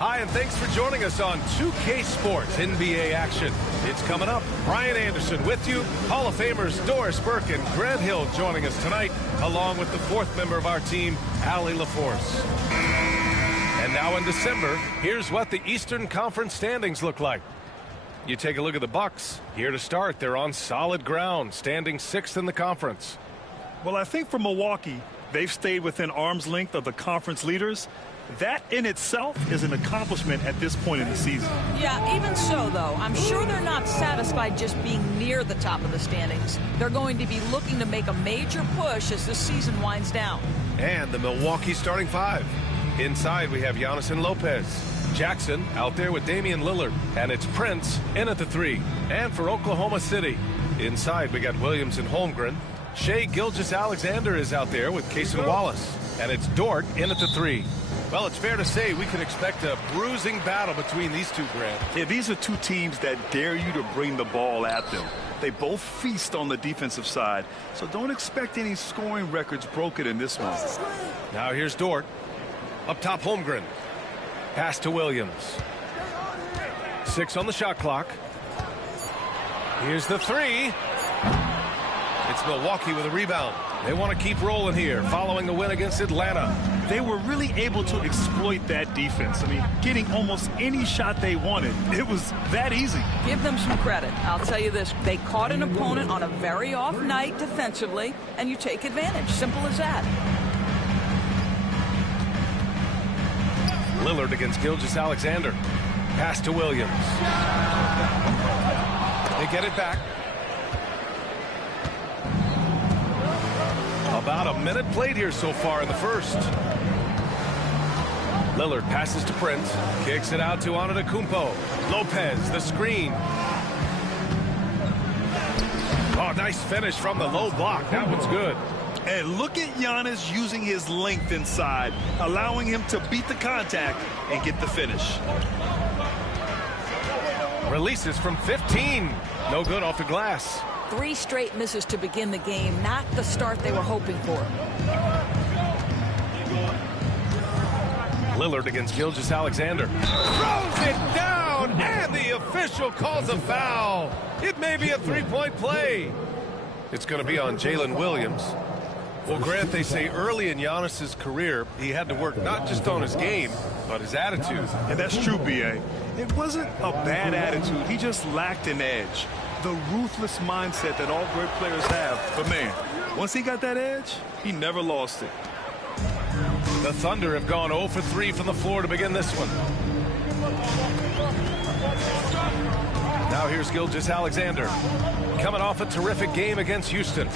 Hi, and thanks for joining us on 2K Sports NBA action. It's coming up. Brian Anderson with you. Hall of Famers Doris Burke and Grant Hill joining us tonight, along with the fourth member of our team, Allie LaForce. And now in December, here's what the Eastern Conference standings look like. You take a look at the Bucks. Here to start, they're on solid ground, standing 6th in the conference. Well, I think for Milwaukee, they've stayed within arm's length of the conference leaders. That in itself is an accomplishment at this point in the season. Yeah, even so, though, I'm sure they're not satisfied just being near the top of the standings. They're going to be looking to make a major push as this season winds down. And the Milwaukee starting five. Inside, we have Giannis and Lopez. Jackson out there with Damian Lillard. And it's Prince in at the 3. And for Oklahoma City, inside, we got Williams and Holmgren. Shai Gilgeous-Alexander is out there with Cason Wallace. And it's Dort in at the 3. Well, it's fair to say we can expect a bruising battle between these two, Grant. Yeah, these are two teams that dare you to bring the ball at them. They both feast on the defensive side, so don't expect any scoring records broken in this one. Now here's Dort. Up top, Holmgren. Pass to Williams. 6 on the shot clock. Here's the 3. It's Milwaukee with a rebound. They want to keep rolling here following the win against Atlanta. They were really able to exploit that defense. I mean, getting almost any shot they wanted. It was that easy. Give them some credit. I'll tell you this. They caught an opponent on a very off night defensively, and you take advantage. Simple as that. Lillard against Gilgeous-Alexander. Pass to Williams. They get it back. About a minute played here so far in the first. Lillard passes to Prince. Kicks it out to Antetokounmpo. Lopez, the screen. Oh, nice finish from the low block. That one's good. And look at Giannis using his length inside, allowing him to beat the contact and get the finish. Releases from 15. No good off the glass. 3 straight misses to begin the game. Not the start they were hoping for. Lillard against Gilgeous-Alexander. Throws it down, and the official calls a foul. It may be a 3-point play. It's going to be on Jalen Williams. Well, Grant, they say early in Giannis's career, he had to work not just on his game, but his attitude. And that's true, B.A. It wasn't a bad attitude. He just lacked an edge. The ruthless mindset that all great players have. But, man, once he got that edge, he never lost it. The Thunder have gone 0 for 3 from the floor to begin this one. Now here's Gilgeous-Alexander. Coming off a terrific game against Houston.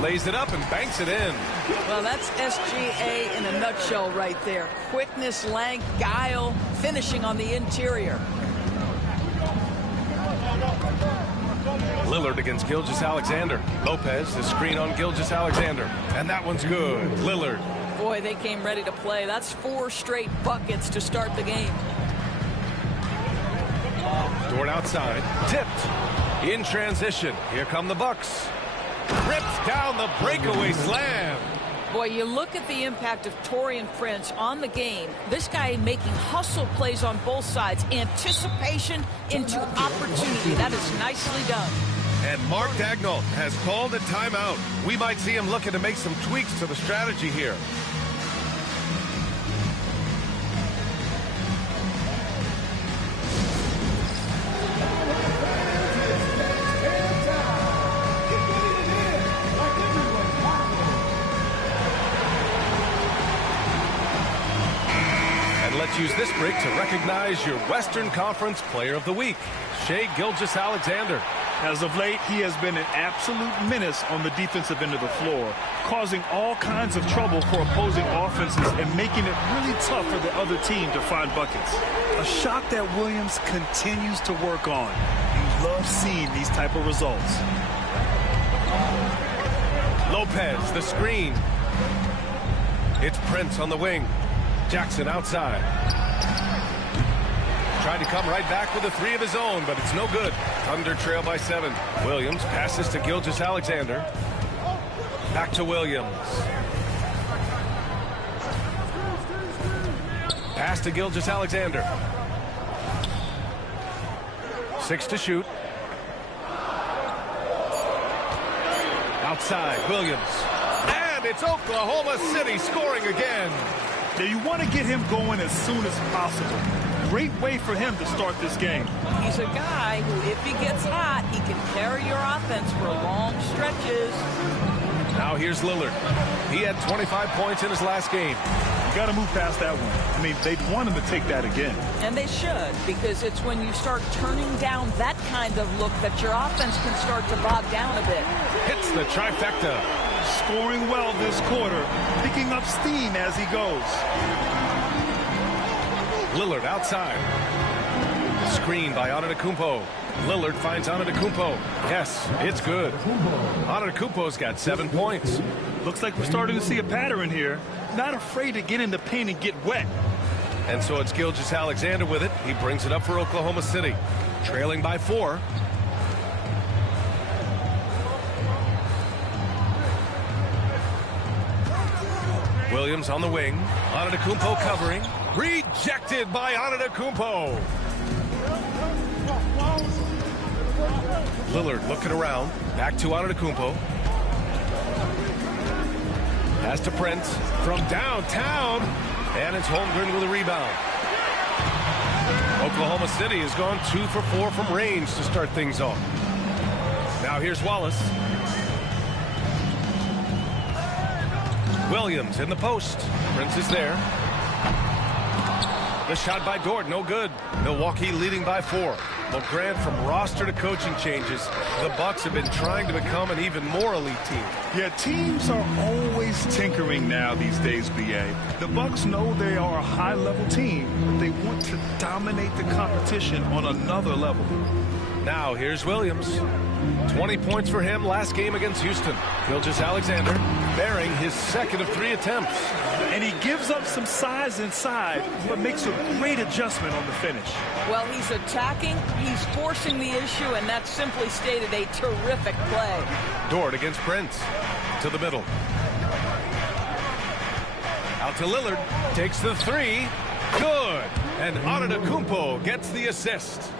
Lays it up and banks it in. Well, that's SGA in a nutshell right there. Quickness, length, guile, finishing on the interior. Lillard against Gilgeous-Alexander. Lopez, the screen on Gilgeous-Alexander. And that one's good. Lillard. Boy, they came ready to play. That's 4 straight buckets to start the game. Dort outside. Tipped. In transition. Here come the Bucks. Rips down the breakaway slam. Boy, you look at the impact of Taurean Prince on the game. This guy making hustle plays on both sides. Anticipation into opportunity. That is nicely done. And Mark Dagnall has called a timeout. We might see him looking to make some tweaks to the strategy here. Let's use this break to recognize your Western Conference Player of the Week, Shai Gilgeous-Alexander. As of late, he has been an absolute menace on the defensive end of the floor, causing all kinds of trouble for opposing offenses and making it really tough for the other team to find buckets. A shot that Williams continues to work on. You love seeing these type of results. Lopez, the screen. It's Prince on the wing. Jackson outside. Tried to come right back with a 3 of his own, but it's no good. Thunder trail by 7. Williams passes to Gilgeous-Alexander. Back to Williams. Pass to Gilgeous-Alexander. 6 to shoot. Outside, Williams. And it's Oklahoma City scoring again. Now you want to get him going as soon as possible. Great way for him to start this game. He's a guy who, if he gets hot, he can carry your offense for long stretches. Now here's Lillard. He had 25 points in his last game. You got to move past that one. I mean, they'd want him to take that again. And they should, because it's when you start turning down that kind of look that your offense can start to bog down a bit. Hits the trifecta. Scoring well this quarter, picking up steam as he goes. Lillard outside. Screen by Antetokounmpo. Lillard finds Antetokounmpo. Yes, it's good. Antetokounmpo's got 7 points. Looks like we're starting to see a pattern here. Not afraid to get in the paint and get wet. And so it's Gilgeous-Alexander with it. He brings it up for Oklahoma City. Trailing by 4. Williams on the wing. Antetokounmpo covering. Rejected by Antetokounmpo. Lillard looking around. Back to Antetokounmpo. Pass to Prince from downtown. And it's Holmgren with a rebound. Oklahoma City has gone 2 for 4 from range to start things off. Now here's Wallace. Williams in the post. Prince is there. The shot by Dort, no good. Milwaukee leading by 4. Well, Grant, from roster to coaching changes, the Bucks have been trying to become an even more elite team. Yeah, teams are always tinkering now these days, BA. The Bucks know they are a high-level team, but they want to dominate the competition on another level. Now here's Williams. 20 points for him last game against Houston. Gilgeous-Alexander bearing his second of 3 attempts. And he gives up some size inside, but makes a great adjustment on the finish. Well, he's attacking, he's forcing the issue, and that's simply stated a terrific play. Dort against Prince. To the middle. Out to Lillard. Takes the 3. Good. And Antetokounmpo gets the assist.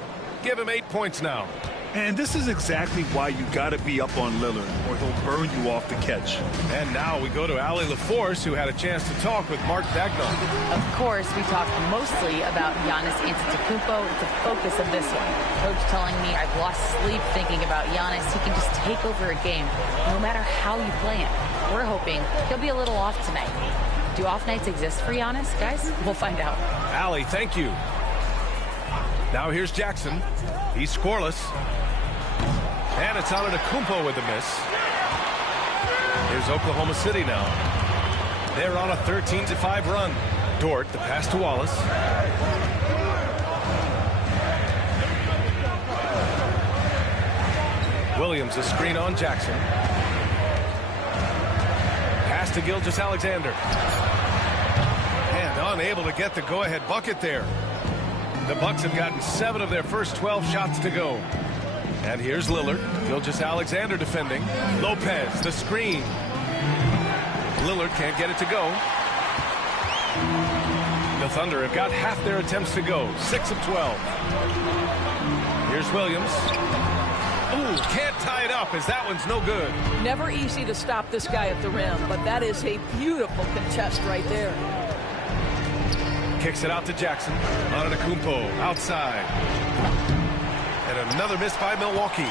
Give him 8 points now. And this is exactly why you got to be up on Lillard, or he'll burn you off the catch. And now we go to Allie LaForce, who had a chance to talk with Mark Dagnall. Of course, we talked mostly about Giannis Antetokounmpo, the focus of this one. Coach telling me I've lost sleep thinking about Giannis. He can just take over a game, no matter how you play him. We're hoping he'll be a little off tonight. Do off nights exist for Giannis, guys? We'll find out. Allie, thank you. Now here's Jackson. He's scoreless. And it's Antetokounmpo with a miss. Here's Oklahoma City now. They're on a 13-5 run. Dort, the pass to Wallace. Williams, a screen on Jackson. Pass to Gilgeous-Alexander. And unable to get the go-ahead bucket there. The Bucks have gotten 7 of their first 12 shots to go. And here's Lillard. Gilgeous-Alexander defending. Lopez, the screen. Lillard can't get it to go. The Thunder have got half their attempts to go. 6 of 12. Here's Williams. Ooh, can't tie it up as that one's no good. Never easy to stop this guy at the rim, but that is a beautiful contest right there. Kicks it out to Jackson. Antetokounmpo outside. And another miss by Milwaukee.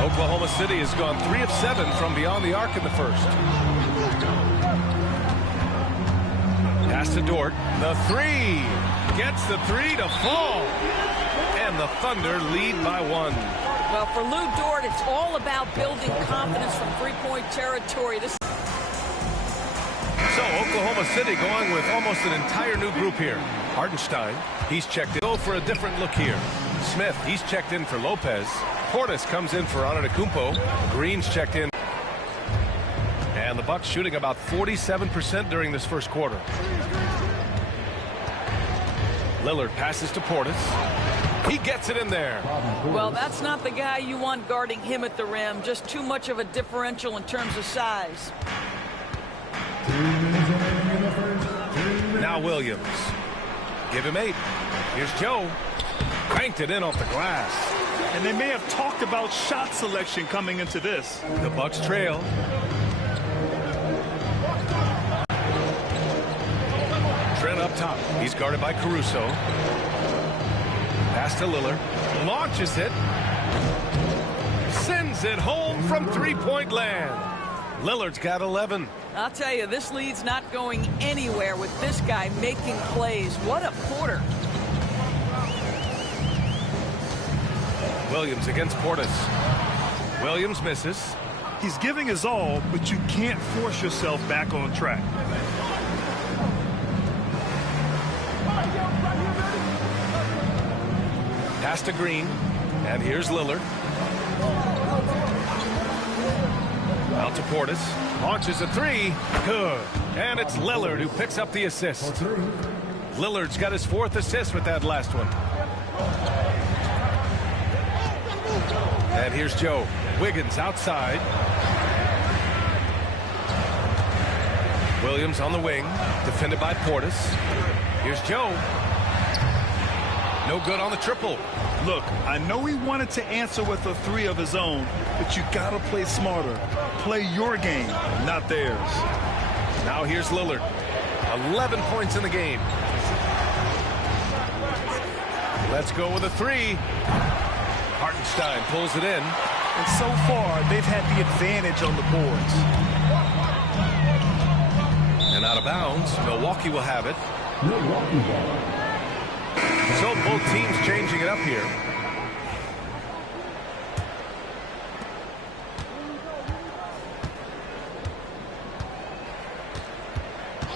Oklahoma City has gone 3 of 7 from beyond the arc in the first. Pass to Dort. The 3. Gets the 3 to fall. And the Thunder lead by 1. Well, for Lou Dort, it's all about building confidence from three-point territory. So Oklahoma City going with almost an entire new group here. Hartenstein, he's checked in. Go for a different look here. Smith, he's checked in for Lopez. Portis comes in for Antetokounmpo. Green's checked in. And the Bucks shooting about 47% during this first quarter. Lillard passes to Portis. He gets it in there. Well, that's not the guy you want guarding him at the rim. Just too much of a differential in terms of size. Now Williams. give him 8. Here's Joe. Banked it in off the glass. And they may have talked about shot selection coming into this. The Bucks trail. Trent up top. He's guarded by Caruso. Pass to Lillard. Launches it. Sends it home from three-point land. Lillard's got 11. I'll tell you, this lead's not going anywhere with this guy making plays. What a quarter. Williams against Portis. Williams misses. He's giving his all, but you can't force yourself back on track. Pass to Green. And here's Lillard. Out to Portis. Launches a 3. Good. And it's Lillard who picks up the assist. Lillard's got his 4th assist with that last one. And here's Joe. Wiggins outside. Williams on the wing. Defended by Portis. Here's Joe. No good on the triple. Look, I know he wanted to answer with a 3 of his own, but you gotta play smarter. Play your game, not theirs. Now here's Lillard. 11 points in the game. Let's go with a 3. Hartenstein pulls it in. And so far, they've had the advantage on the boards. And out of bounds, Milwaukee will have it. So both teams changing it up here.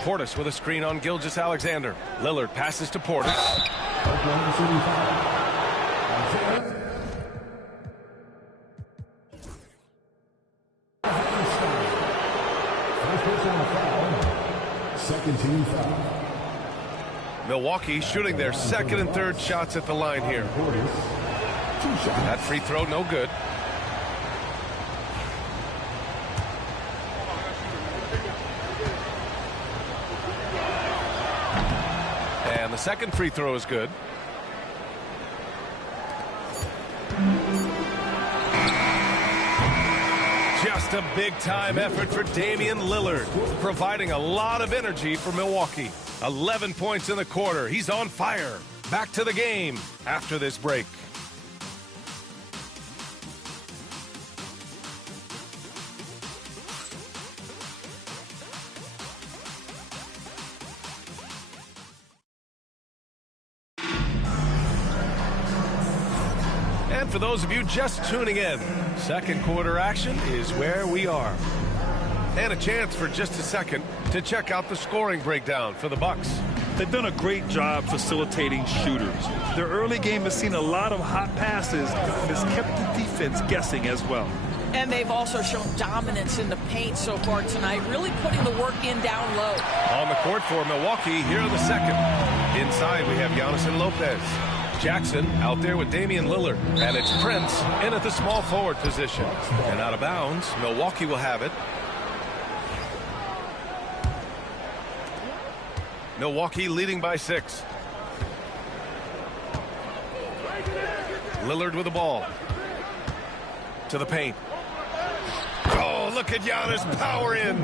Portis with a screen on Gilgeous-Alexander. Lillard passes to Portis. Second team foul. Milwaukee shooting their 2nd and 3rd shots at the line here. That free throw no good. And the 2nd free throw is good. Just a big-time effort for Damian Lillard, providing a lot of energy for Milwaukee. 11 points in the quarter. He's on fire. Back to the game after this break. And for those of you just tuning in, 2nd quarter action is where we are. And a chance for just a second to check out the scoring breakdown for the Bucks. They've done a great job facilitating shooters. Their early game has seen a lot of hot passes and has kept the defense guessing as well. And they've also shown dominance in the paint so far tonight, really putting the work in down low. On the court for Milwaukee here in the 2nd. Inside we have Giannis and Lopez. Jackson out there with Damian Lillard. And it's Prince in at the small forward position. And out of bounds, Milwaukee will have it. Milwaukee leading by 6. Lillard with the ball. To the paint. Oh, look at Giannis power in.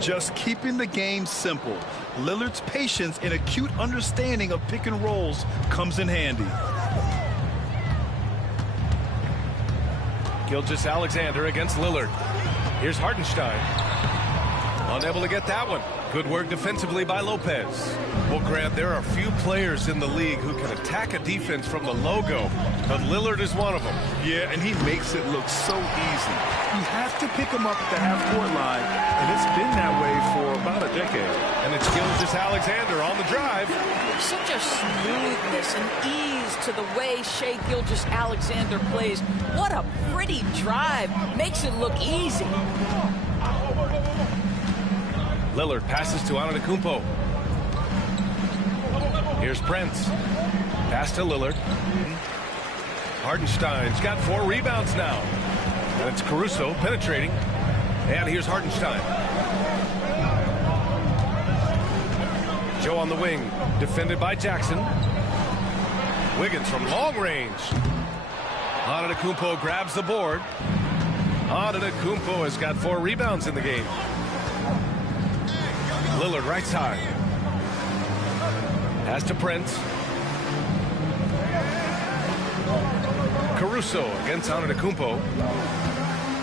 Just keeping the game simple. Lillard's patience and acute understanding of pick and rolls comes in handy. Gilgeous-Alexander against Lillard. Here's Hartenstein. Unable to get that one. Good work defensively by Lopez. Well, Grant, there are few players in the league who can attack a defense from the logo, but Lillard is one of them. Yeah, and he makes it look so easy. You have to pick him up at the half-court line, and it's been that way for about a decade. And it's Gilgeous-Alexander on the drive. Such a smoothness and ease to the way Shai Gilgeous-Alexander plays. What a pretty drive. Makes it look easy. Lillard passes to Antetokounmpo. Here's Prince. Pass to Lillard. Hartenstein's got 4 rebounds now. And it's Caruso penetrating. And here's Hartenstein. Joe on the wing, defended by Jackson. Wiggins from long range. Antetokounmpo grabs the board. Antetokounmpo has got 4 rebounds in the game. Lillard right side. Pass to Prince. Caruso against Antetokounmpo.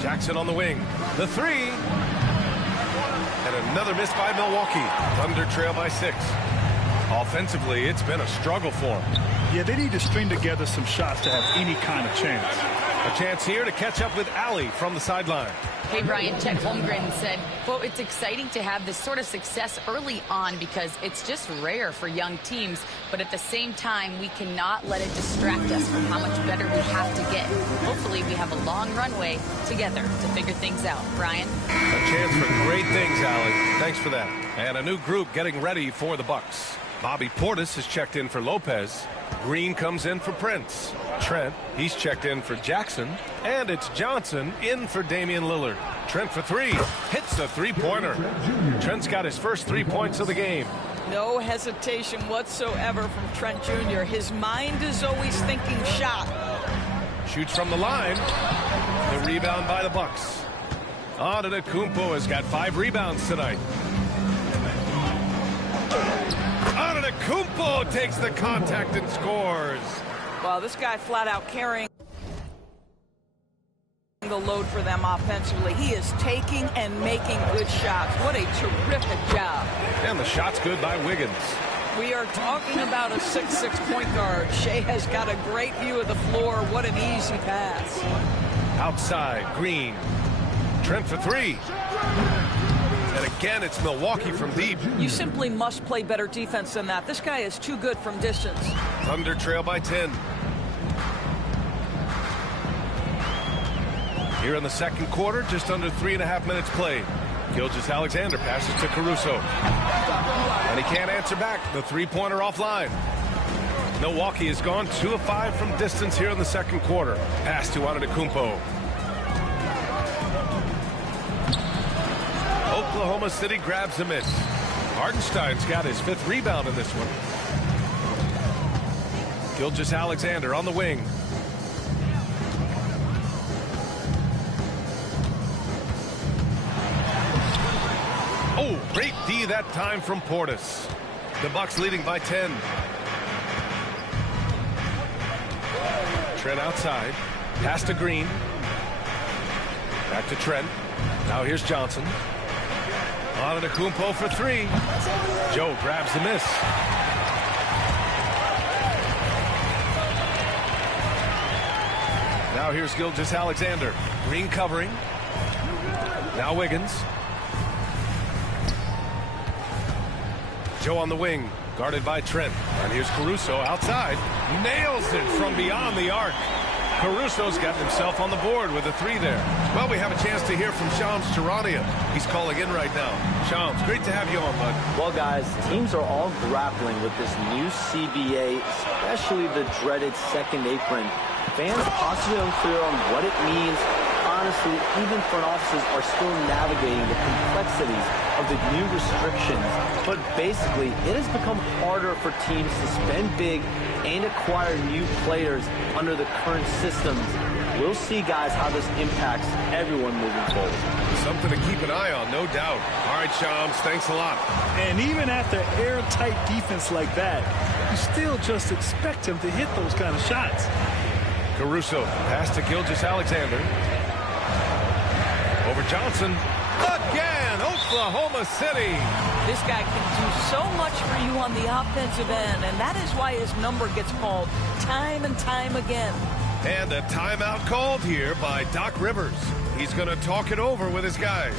Jackson on the wing. The 3. And another miss by Milwaukee. Thunder trail by 6. Offensively, it's been a struggle for them. Yeah, they need to string together some shots to have any kind of chance. A chance here to catch up with Allie from the sideline. Hey, Ryan, Chet Holmgren said, quote, it's exciting to have this sort of success early on because it's just rare for young teams. But at the same time, we cannot let it distract us from how much better we have to get. Hopefully, we have a long runway together to figure things out. Ryan? A chance for great things, Allie. Thanks for that. And a new group getting ready for the Bucks. Bobby Portis has checked in for Lopez. Green comes in for Prince. Trent, he's checked in for Jackson. And it's Johnson in for Damian Lillard. Trent for 3. Hits a 3-pointer. Trent's got his first 3 points of the game. No hesitation whatsoever from Trent Jr. His mind is always thinking shot. Shoots from the line. The rebound by the Bucks. Antetokounmpo has got 5 rebounds tonight. Antetokounmpo takes the contact and scores. Well, this guy flat out carrying the load for them offensively. He is taking and making good shots. What a terrific job. And the shot's good by Wiggins. We are talking about a 6'6" point guard. Shea has got a great view of the floor. What an easy pass. Outside, Green. Trent for 3. And again, it's Milwaukee from deep. You simply must play better defense than that. This guy is too good from distance. Thunder trail by 10. Here in the second quarter, just under 3.5 minutes played. Gilgeous-Alexander passes to Caruso. And he can't answer back. The 3-pointer offline. Milwaukee has gone 2 of 5 from distance here in the second quarter. Pass to Antetokounmpo. Oklahoma City grabs a miss. Hartenstein's got his 5th rebound in this one. Gilgeous-Alexander on the wing. Oh, great D that time from Portis. The Bucks leading by 10. Trent outside. Pass to Green. Back to Trent. Now here's Johnson. Antetokounmpo for 3. Joe grabs the miss. Now here's Gilgeous-Alexander. Green covering. Now Wiggins. Joe on the wing, guarded by Trent. And here's Caruso outside. Nails it from beyond the arc. Caruso's got himself on the board with a 3 there. Well, we have a chance to hear from Shams Charania. He's calling in right now. Shams, great to have you on, bud. Well, guys, teams are all grappling with this new CBA, especially the dreaded second apron. Fans possibly unclear on what it means. Honestly, even front offices are still navigating the complexities of the new restrictions. But basically, it has become harder for teams to spend big and acquire new players under the current systems. We'll see, guys, how this impacts everyone moving forward. Something to keep an eye on, no doubt. All right, Shams, thanks a lot. And even after airtight defense like that, you still just expect him to hit those kind of shots. Caruso, pass to Gilgeous-Alexander. Over Johnson. Again, Oklahoma City. This guy can do so much for you on the offensive end, and that is why his number gets called time and time again. And a timeout called here by Doc Rivers. He's going to talk it over with his guys.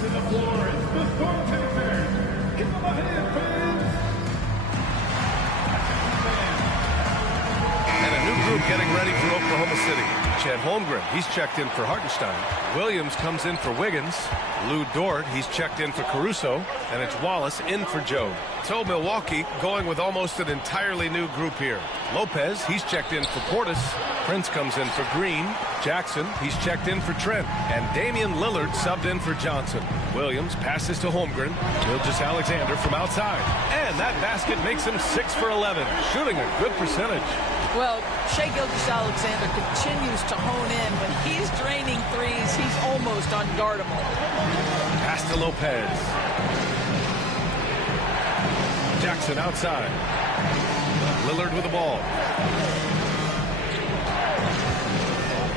To the floor, it's the score taker. Give him a hand, fans. And a new group getting ready for Oklahoma City. Chet Holmgren, he's checked in for Hartenstein. Williams comes in for Wiggins. Lou Dort, he's checked in for Caruso. And it's Wallace in for Joe. So Milwaukee going with almost an entirely new group here. Lopez, he's checked in for Portis. Prince comes in for Green. Jackson, he's checked in for Trent. And Damian Lillard subbed in for Johnson. Williams passes to Holmgren. Gilgeous-Alexander from outside. And that basket makes him 6 for 11, shooting a good percentage. Well, Shai Gilgeous-Alexander continues to hone in. When he's draining threes, he's almost unguardable. Pass to Lopez. Jackson outside. Lillard with the ball.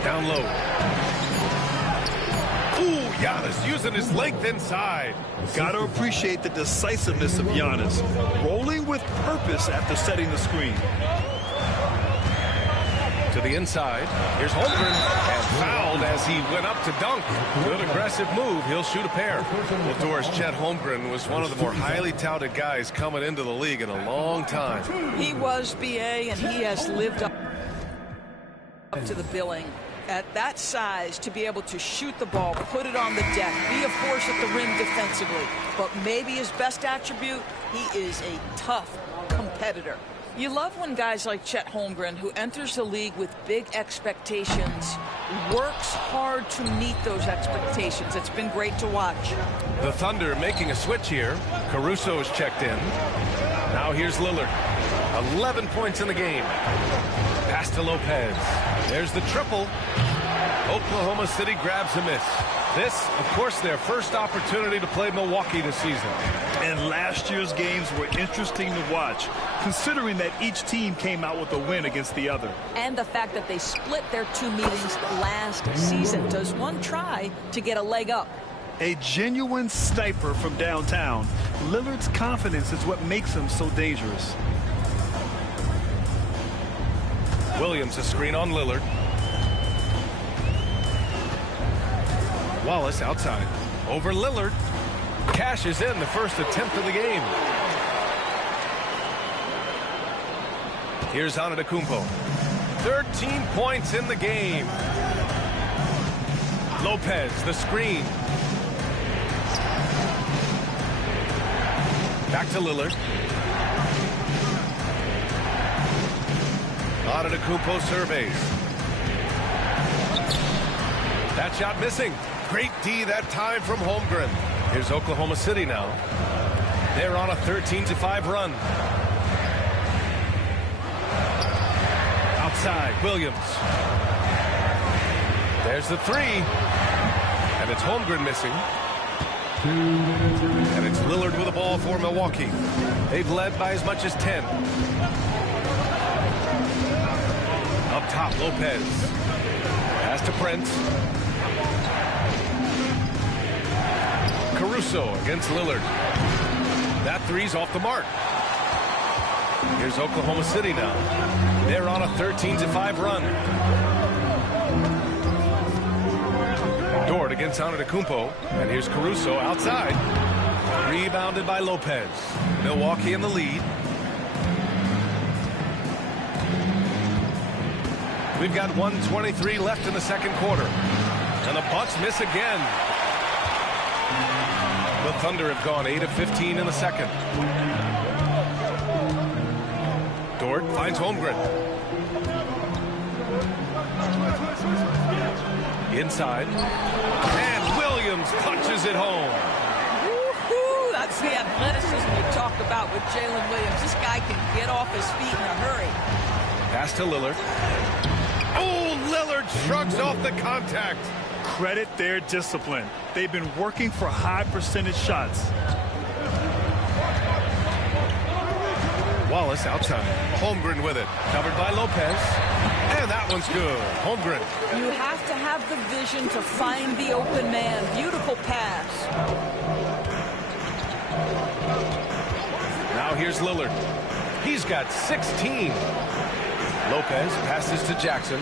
Down low. Ooh, Giannis using his length inside. Got to appreciate the decisiveness of Giannis. Rolling with purpose after setting the screen. To the inside. Here's Holmgren. And fouled as he went up to dunk. Good aggressive move. He'll shoot a pair. Well, Doris, Chet Holmgren was one of the more highly touted guys coming into the league in a long time. He was, BA, and he has lived up to the billing. At that size, to be able to shoot the ball, put it on the deck, be a force at the rim defensively. But maybe his best attribute, he is a tough competitor. You love when guys like Chet Holmgren, who enters the league with big expectations, works hard to meet those expectations. It's been great to watch. The Thunder making a switch here. Caruso is checked in. Now here's Lillard. 11 points in the game. Pass to Lopez. There's the triple. Oklahoma City grabs a miss. This, of course, their first opportunity to play Milwaukee this season. And last year's games were interesting to watch, considering that each team came out with a win against the other. And the fact that they split their two meetings last season. Does one try to get a leg up? A genuine sniper from downtown. Lillard's confidence is what makes him so dangerous. Williams a screen on Lillard. Wallace outside. Over Lillard. Cashes in the first attempt of the game. Here's Antetokounmpo. 13 points in the game. Lopez, the screen. Back to Lillard. Antetokounmpo surveys. That shot missing. Great D that time from Holmgren. Here's Oklahoma City now. They're on a 13-5 run. Outside, Williams. There's the three. And it's Holmgren missing. And it's Lillard with the ball for Milwaukee. They've led by as much as 10. Up top, Lopez. Pass to Prince. Caruso against Lillard. That three's off the mark. Here's Oklahoma City now. They're on a 13-5 run. Dort against Antetokounmpo. And here's Caruso outside. Rebounded by Lopez. Milwaukee in the lead. We've got 1:23 left in the second quarter. And the Bucks miss again. The Thunder have gone 8 of 15 in the second. Dort finds Holmgren. Inside. And Williams punches it home. Woo-hoo, that's the athleticism you talk about with Jalen Williams. This guy can get off his feet in a hurry. Pass to Lillard. Oh, Lillard shrugs off the contact. Credit their discipline. They've been working for high percentage shots. Wallace outside. Holmgren with it. Covered by Lopez. And that one's good. Holmgren. You have to have the vision to find the open man. Beautiful pass. Now here's Lillard. He's got 16. Lopez passes to Jackson.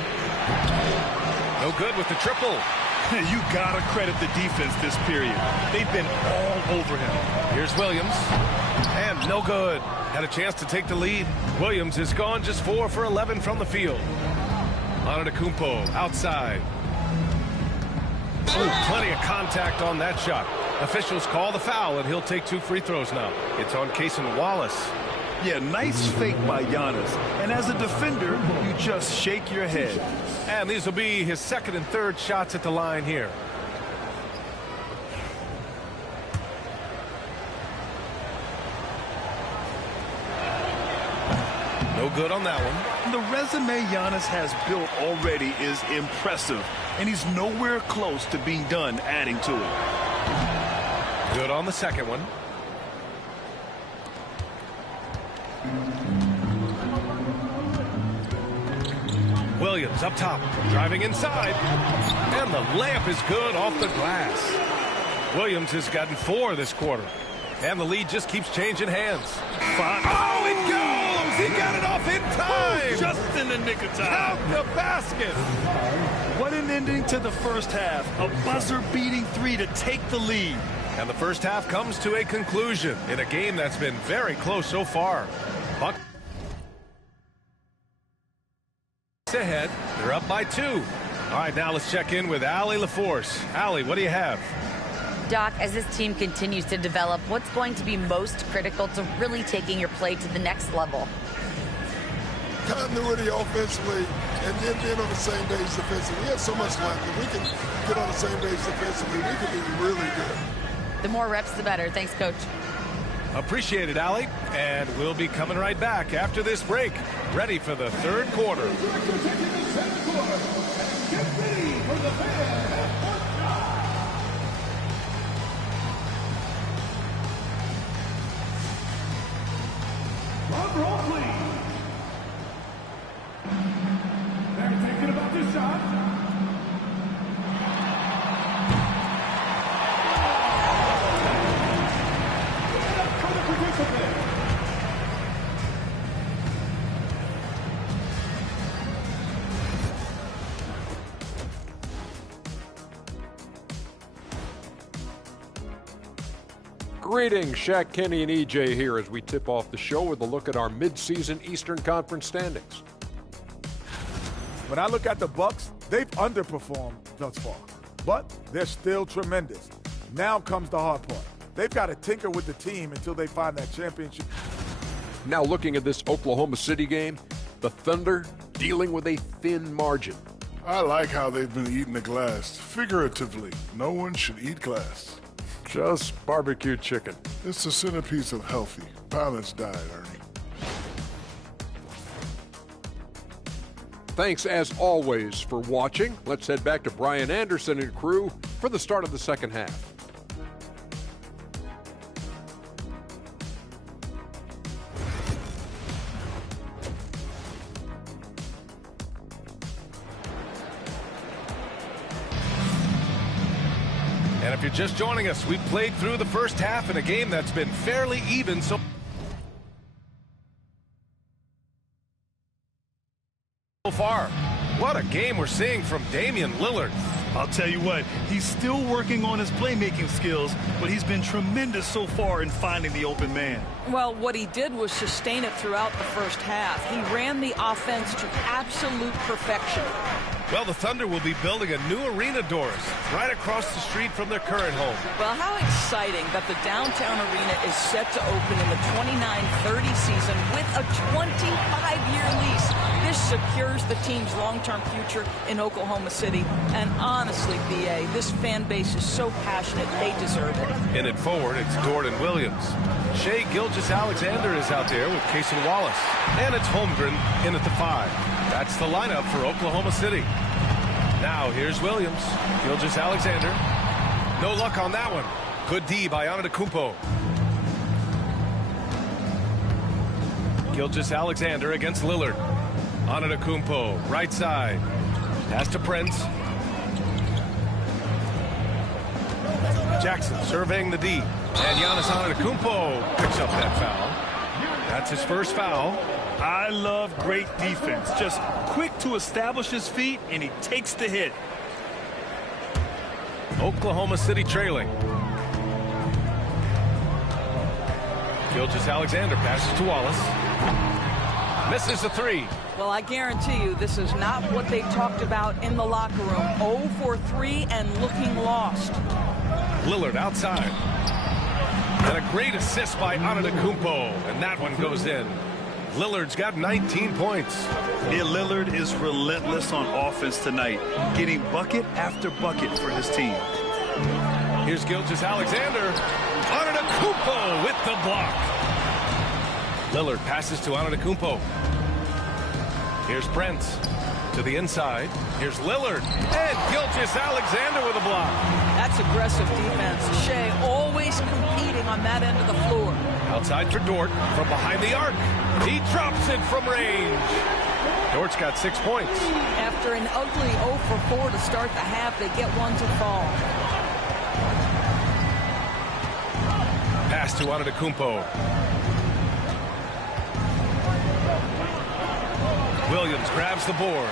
No good with the triple. You gotta credit the defense this period. They've been all over him. Here's Williams. And no good. Had a chance to take the lead. Williams is gone just 4 for 11 from the field. Antetokounmpo outside. Ooh, plenty of contact on that shot. Officials call the foul, and he'll take 2 free throws now. It's on Keepin Wallace. Yeah, nice fake by Giannis. And as a defender, you just shake your head. And these will be his second and third shots at the line here. No good on that one. The resume Giannis has built already is impressive, and he's nowhere close to being done adding to it. Good on the second one. Williams up top, driving inside, and the layup is good off the glass. Williams has gotten 4 this quarter, and the lead just keeps changing hands. Oh, it goes! He got it off in time! Just in the nick of time. Count the basket! What an ending to the first half. A buzzer-beating 3 to take the lead. And the first half comes to a conclusion in a game that's been very close so far. Buck ahead. They're up by 2. All right, now let's check in with Allie LaForce. Allie, what do you have? Doc, as this team continues to develop, what's going to be most critical to really taking your play to the next level? Continuity offensively, and then being on the same page defensively. We have so much left. If we can get on the same page defensively, we can be really good. The more reps, the better. Thanks, Coach. Appreciate it, Allie. And we'll be coming right back after this break. Ready for the third quarter. Get ready for the fan at court time. Drum roll, please. They're thinking about this shot. For the participant. Greetings, Shaq, Kenny, and EJ here as we tip off the show with a look at our midseason Eastern Conference standings. When I look at the Bucks, they've underperformed thus far, but they're still tremendous. Now comes the hard part. They've got to tinker with the team until they find that championship. Now looking at this Oklahoma City game, the Thunder dealing with a thin margin. I like how they've been eating the glass. Figuratively, no one should eat glass. Just barbecued chicken. It's the centerpiece of healthy, balanced diet, Ernie. Thanks, as always, for watching. Let's head back to Brian Anderson and crew for the start of the second half. And if you're just joining us, we've played through the first half in a game that's been fairly even so far. What a game we're seeing from Damian Lillard. I'll tell you what, he's still working on his playmaking skills, but he's been tremendous so far in finding the open man. Well, what he did was sustain it throughout the first half. He ran the offense to absolute perfection. Well, the Thunder will be building a new arena, Doris, right across the street from their current home. Well, how exciting that the downtown arena is set to open in the 29-30 season with a 25-year lease. This secures the team's long-term future in Oklahoma City. And honestly, B.A., this fan base is so passionate, they deserve it. In it forward, it's Jordan Williams. Shai Gilgeous-Alexander is out there with Keepin Wallace. And it's Holmgren in at the 5. That's the lineup for Oklahoma City. Now here's Williams. Gilgeous-Alexander. No luck on that one. Good D by Antetokounmpo. Gilgeous-Alexander against Lillard. Antetokounmpo, right side. Pass to Prince. Jackson surveying the D. And Giannis Antetokounmpo picks up that foul. That's his first foul. I love great defense. Just quick to establish his feet, and he takes the hit. Oklahoma City trailing. Gilgeous-Alexander passes to Wallace. Misses the 3. Well, I guarantee you this is not what they talked about in the locker room. 0 for 3 and looking lost. Lillard outside. And a great assist by Antetokounmpo, and that one goes in. Lillard's got 19 points. Yeah, Lillard is relentless on offense tonight, getting bucket after bucket for his team. Here's Gilgeous-Alexander. Antetokounmpo with the block. Lillard passes to Antetokounmpo. Here's Prince to the inside. Here's Lillard. And Gilgeous-Alexander with a block. That's aggressive defense. Shea always competing on that end of the floor. Outside for Dort from behind the arc. He drops it from range. Dort's got 6 points. After an ugly 0 for 4 to start the half, they get one to fall. Pass to Antetokounmpo. Williams grabs the board.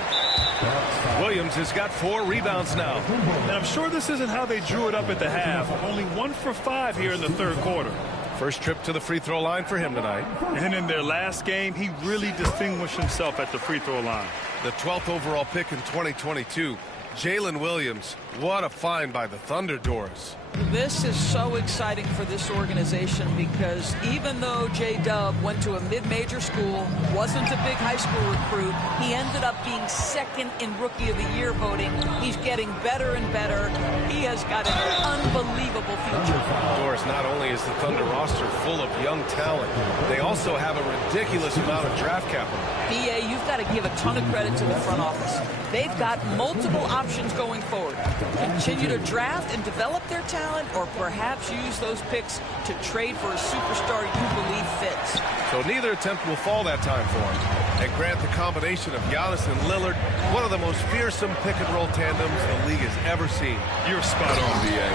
Williams has got 4 rebounds now. And I'm sure this isn't how they drew it up at the half. Only 1 for 5 here in the third quarter. First trip to the free throw line for him tonight. And in their last game, he really distinguished himself at the free throw line. The 12th overall pick in 2022. Jalen Williams. What a find by the Thunder, Doris. This is so exciting for this organization because even though J-Dub went to a mid-major school, wasn't a big high school recruit, he ended up being second in Rookie of the Year voting. He's getting better and better. He has got an unbelievable future. Doris, not only is the Thunder roster full of young talent, they also have a ridiculous amount of draft capital. BA, you've got to give a ton of credit to the front office. They've got multiple options going forward. Continue to draft and develop their talent, or perhaps use those picks to trade for a superstar you believe fits. So neither attempt will fall that time for him. And grant the combination of Giannis and Lillard, one of the most fearsome pick-and-roll tandems the league has ever seen. You're spot on, B.A.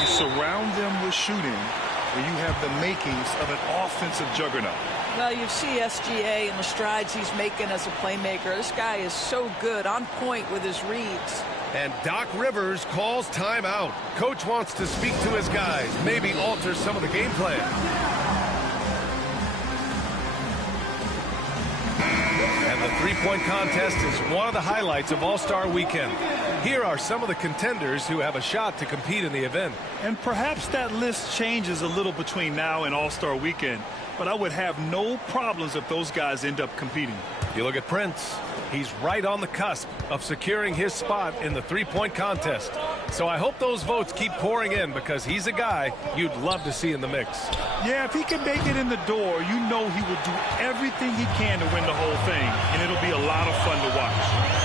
You surround them with shooting, where you have the makings of an offensive juggernaut. Well, you see SGA and the strides he's making as a playmaker. This guy is so good, on point with his reads. And Doc Rivers calls timeout. Coach wants to speak to his guys, maybe alter some of the game plan. And the three-point contest is one of the highlights of All-Star Weekend. Here are some of the contenders who have a shot to compete in the event. And perhaps that list changes a little between now and All-Star Weekend, but I would have no problems if those guys end up competing. You look at Prince. He's right on the cusp of securing his spot in the three-point contest. So I hope those votes keep pouring in because he's a guy you'd love to see in the mix. Yeah, if he can make it in the door, you know he will do everything he can to win the whole thing, and it'll be a lot of fun to watch.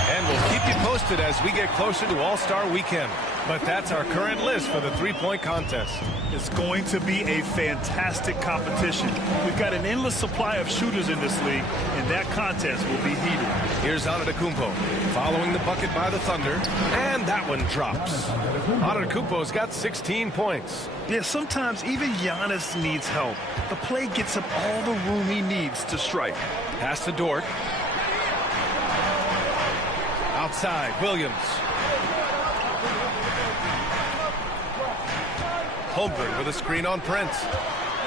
And we'll keep you posted as we get closer to All-Star Weekend. But that's our current list for the three-point contest. It's going to be a fantastic competition. We've got an endless supply of shooters in this league, and that contest will be heated. Here's Antetokounmpo following the bucket by the Thunder, and that one drops. Antetokounmpo's got 16 points. Yeah, sometimes even Giannis needs help. The play gets him all the room he needs to strike. Pass to Dort. Outside, Williams. Holmgren with a screen on Prince.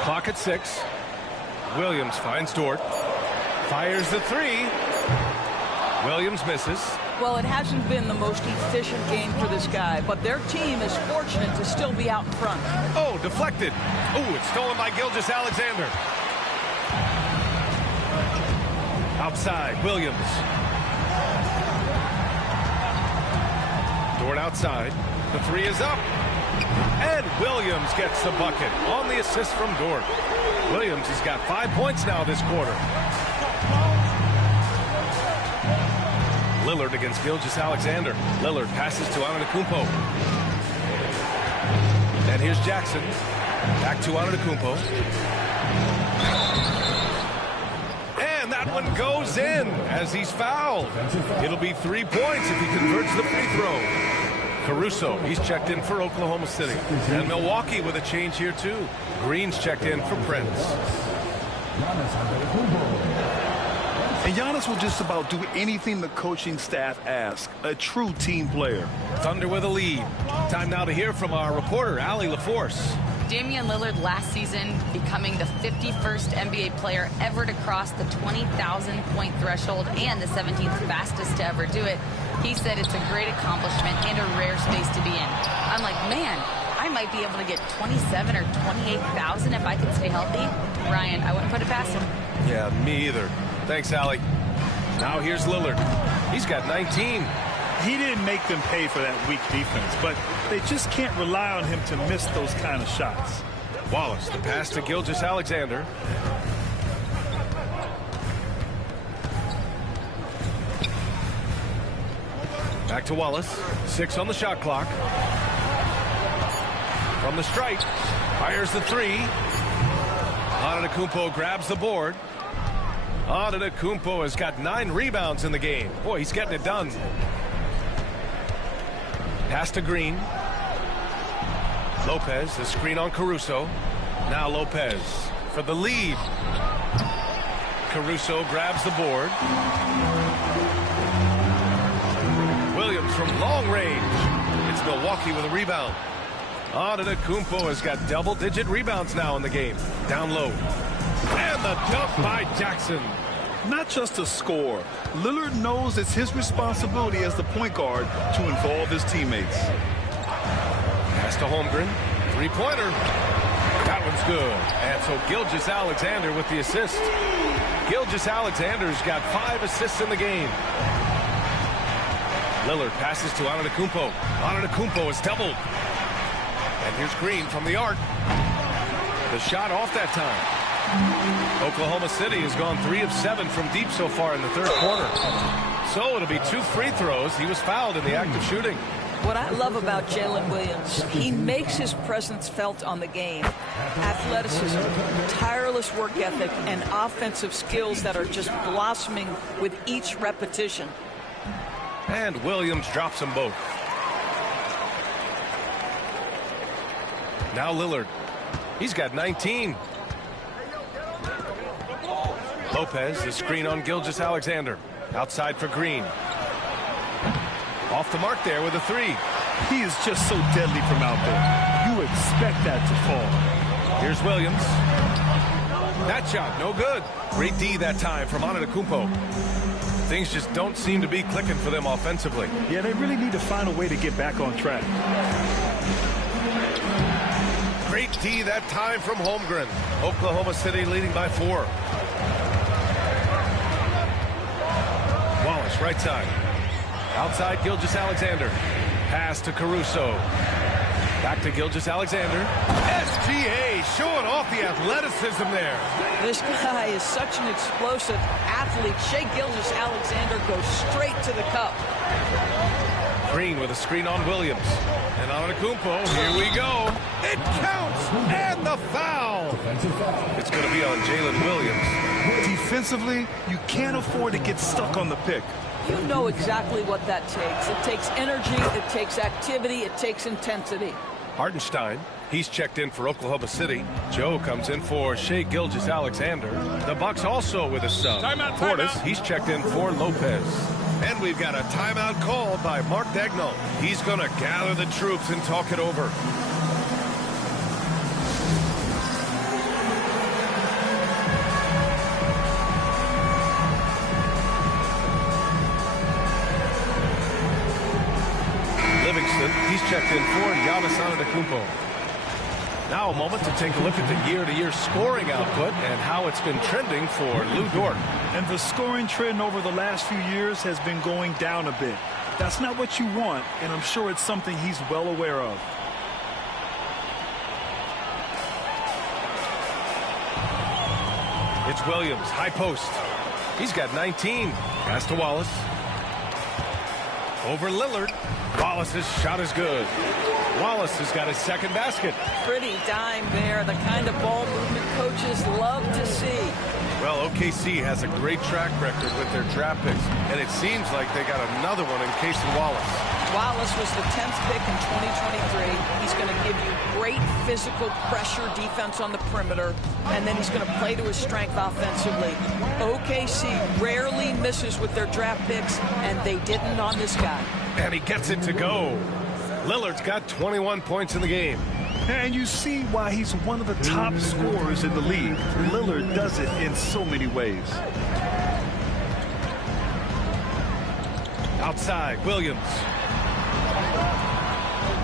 Clock at 6. Williams finds Dort. Fires the three. Williams misses. Well, it hasn't been the most efficient game for this guy, but their team is fortunate to still be out in front. Oh, deflected. Oh, it's stolen by Gilgeous-Alexander. Outside, Williams. Dort outside. The three is up. And Williams gets the bucket on the assist from Dort. Williams has got 5 points now this quarter. Lillard against Gilgeous-Alexander. Lillard passes to Antetokounmpo. And here's Jackson. Back to Antetokounmpo. And that one goes in as he's fouled. It'll be 3 points if he converts the free throw. Caruso, he's checked in for Oklahoma City. And Milwaukee with a change here, too. Green's checked in for Prince. And Giannis will just about do anything the coaching staff asks. A true team player. Thunder with a lead. Time now to hear from our reporter, Allie LaForce. Damian Lillard last season becoming the 51st NBA player ever to cross the 20,000-point threshold and the 17th fastest to ever do it. He said it's a great accomplishment and a rare space to be in. I'm like, man, I might be able to get 27 or 28,000 if I can stay healthy. Ryan, I wouldn't put it past him. Yeah, me either. Thanks, Allie. Now here's Lillard. He's got 19. He didn't make them pay for that weak defense, but they just can't rely on him to miss those kind of shots. Wallace, the pass to Gilgeous-Alexander. Back to Wallace. 6 on the shot clock. From the stripe. Fires the 3. Antetokounmpo grabs the board. Antetokounmpo has got 9 rebounds in the game. Boy, he's getting it done. Pass to Green. Lopez, the screen on Caruso. Now Lopez for the lead. Caruso grabs the board. Williams from long range. It's Milwaukee with a rebound. Antetokounmpo has got double-digit rebounds now in the game. Down low. And the dunk by Jackson. Not just a score. Lillard knows it's his responsibility as the point guard to involve his teammates. Pass to Holmgren. Three-pointer. That one's good. And so Gilgeous-Alexander with the assist. Gilgeous-Alexander's got 5 assists in the game. Lillard passes to Antetokounmpo. Antetokounmpo is doubled. And here's Green from the arc. The shot off that time. Oklahoma City has gone 3 of 7 from deep so far in the third quarter. So it'll be 2 free throws. He was fouled in the act of shooting. What I love about Jalen Williams, he makes his presence felt on the game. Athleticism, tireless work ethic, and offensive skills that are just blossoming with each repetition. And Williams drops them both. Now Lillard. He's got 19. Lopez, the screen on Gilgeous-Alexander. Outside for Green. Off the mark there with a 3. He is just so deadly from out there. You expect that to fall. Here's Williams. That shot, no good. Great D that time from Antetokounmpo. Things just don't seem to be clicking for them offensively. Yeah, they really need to find a way to get back on track. Great D that time from Holmgren. Oklahoma City leading by 4. Wallace, right side. Outside Gilgeous-Alexander. Pass to Caruso. Back to Gilgeous-Alexander. SGA showing off the athleticism there. This guy is such an explosive athlete. Shai Gilgeous-Alexander goes straight to the cup. Green with a screen on Williams. And Antetokounmpo, here we go. It counts, and the foul. It's going to be on Jalen Williams. Defensively, you can't afford to get stuck on the pick. You know exactly what that takes. It takes energy, it takes activity, it takes intensity. Hartenstein, he's checked in for Oklahoma City. Joe comes in for Shai Gilgeous-Alexander. The Bucks also with a sub. Portis, he's checked in for Lopez. And we've got a timeout called by Mark Dagnall. He's going to gather the troops and talk it over. Livingston, he's checked in for Giannis Antetokounmpo. Now a moment to take a look at the year-to-year scoring output and how it's been trending for Lou Dort. And the scoring trend over the last few years has been going down a bit. That's not what you want, and I'm sure it's something he's well aware of. It's Williams, high post. He's got 19. Pass to Wallace. Over Lillard. Wallace's shot is good. Wallace has got his second basket. Pretty dime there, the kind of ball movement coaches love to see. Well, OKC has a great track record with their draft picks, and it seems like they got another one in Casey Wallace. Wallace was the 10th pick in 2023. He's going to give you great physical pressure defense on the perimeter, and then he's going to play to his strength offensively. OKC rarely misses with their draft picks, and they didn't on this guy. And he gets it to go. Lillard's got 21 points in the game. And you see why he's one of the top scorers in the league. Lillard does it in so many ways. Outside, Williams.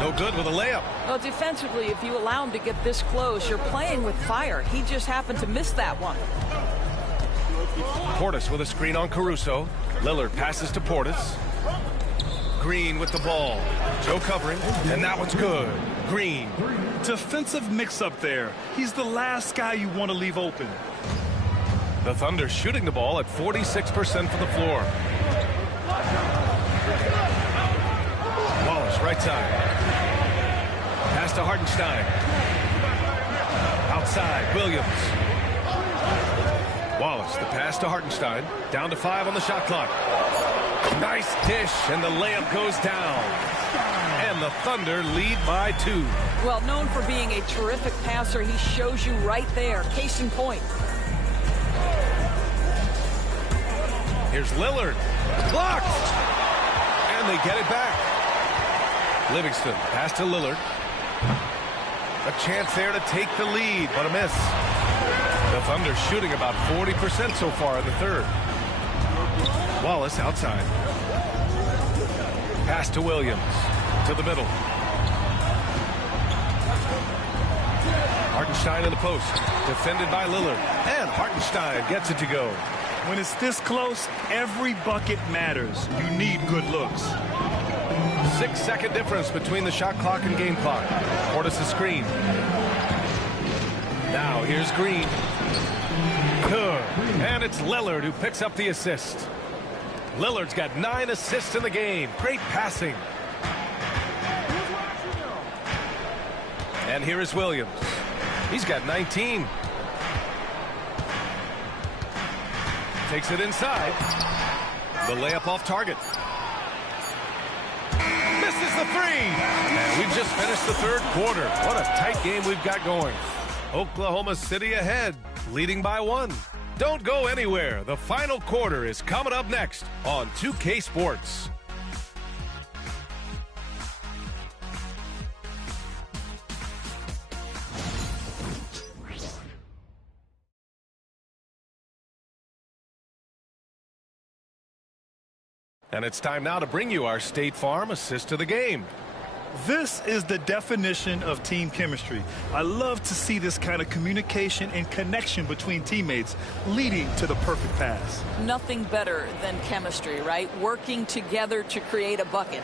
No good with a layup. Well, defensively, if you allow him to get this close, you're playing with fire. He just happened to miss that one. Portis with a screen on Caruso. Lillard passes to Portis. Green with the ball. Joe covering, and that one's good. Green. Defensive mix-up there. He's the last guy you want to leave open. The Thunder shooting the ball at 46% from the floor. Wallace, right side. Pass to Hartenstein. Outside, Williams. Wallace, the pass to Hartenstein. Down to 5 on the shot clock. Nice dish, and the layup goes down. And the Thunder lead by 2. Well, known for being a terrific passer, he shows you right there. Case in point. Here's Lillard. Blocked! And they get it back. Livingston, pass to Lillard. A chance there to take the lead, but a miss. The Thunder shooting about 40% so far in the third. Wallace outside. Pass to Williams. To the middle. Hartenstein in the post. Defended by Lillard. And Hartenstein gets it to go. When it's this close, every bucket matters. You need good looks. 6-second difference between the shot clock and game clock. Portis' screen. Now here's Green. Good. And it's Lillard who picks up the assist. Lillard's got 9 assists in the game. Great passing. And here is Williams. He's got 19. Takes it inside. The layup off target. Misses the 3. And we've just finished the third quarter. What a tight game we've got going. Oklahoma City ahead, leading by 1. Don't go anywhere. The final quarter is coming up next on 2K Sports. And it's time now to bring you our State Farm assist of the game. This is the definition of team chemistry. I love to see this kind of communication and connection between teammates leading to the perfect pass. Nothing better than chemistry, right? Working together to create a bucket.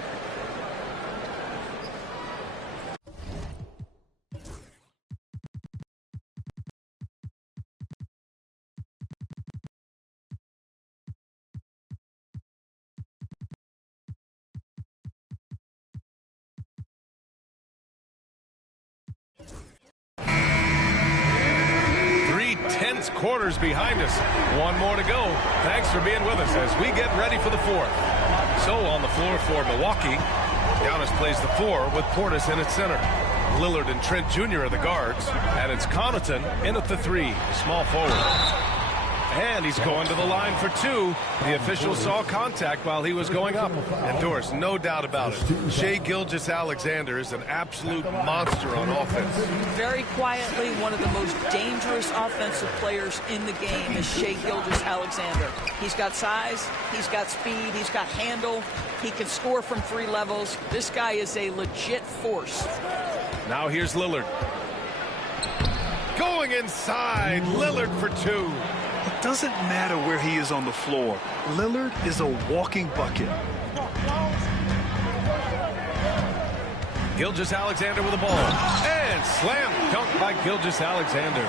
Quarters behind us. 1 more to go. Thanks for being with us as we get ready for the 4th. So on the floor for Milwaukee, Giannis plays the 4 with Portis in at center. Lillard and Trent Jr. are the guards, and it's Connaughton in at the 3, small forward. And he's going to the line for 2. The official saw contact while he was going up. And Doris, no doubt about it, Shai Gilgeous-Alexander is an absolute monster on offense. Very quietly, one of the most dangerous offensive players in the game is Shai Gilgeous-Alexander. He's got size, he's got speed, he's got handle, he can score from 3 levels. This guy is a legit force. Now here's Lillard. Going inside, Lillard for 2. It doesn't matter where he is on the floor. Lillard is a walking bucket. Gilgeous-Alexander with the ball. And slam dunk by Gilgeous-Alexander.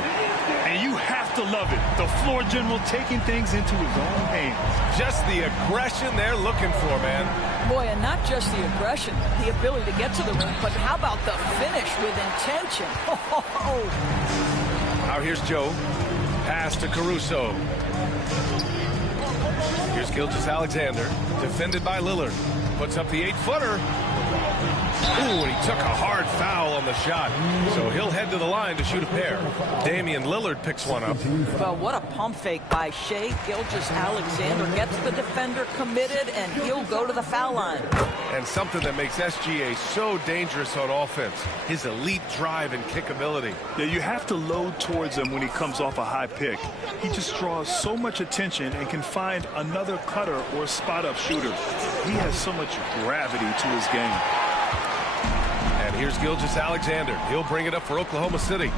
And you have to love it. The floor general taking things into his own hands. Just the aggression they're looking for, man. Boy, and not just the aggression, the ability to get to the rim, but how about the finish with intention? Now here's Joe. Pass to Caruso. Here's Gilgeous-Alexander, defended by Lillard. Puts up the 8-footer. Ooh, and he took a hard foul on the shot. So he'll head to the line to shoot a pair. Damian Lillard picks one up. Well, what a pump fake by Shai Gilgeous-Alexander. Gets the defender committed, and he'll go to the foul line. And something that makes SGA so dangerous on offense, his elite drive and kickability. Yeah, you have to load towards him when he comes off a high pick. He just draws so much attention and can find another cutter or spot-up shooter. He has so much gravity to his game. And here's Gilgeous-Alexander. He'll bring it up for Oklahoma City,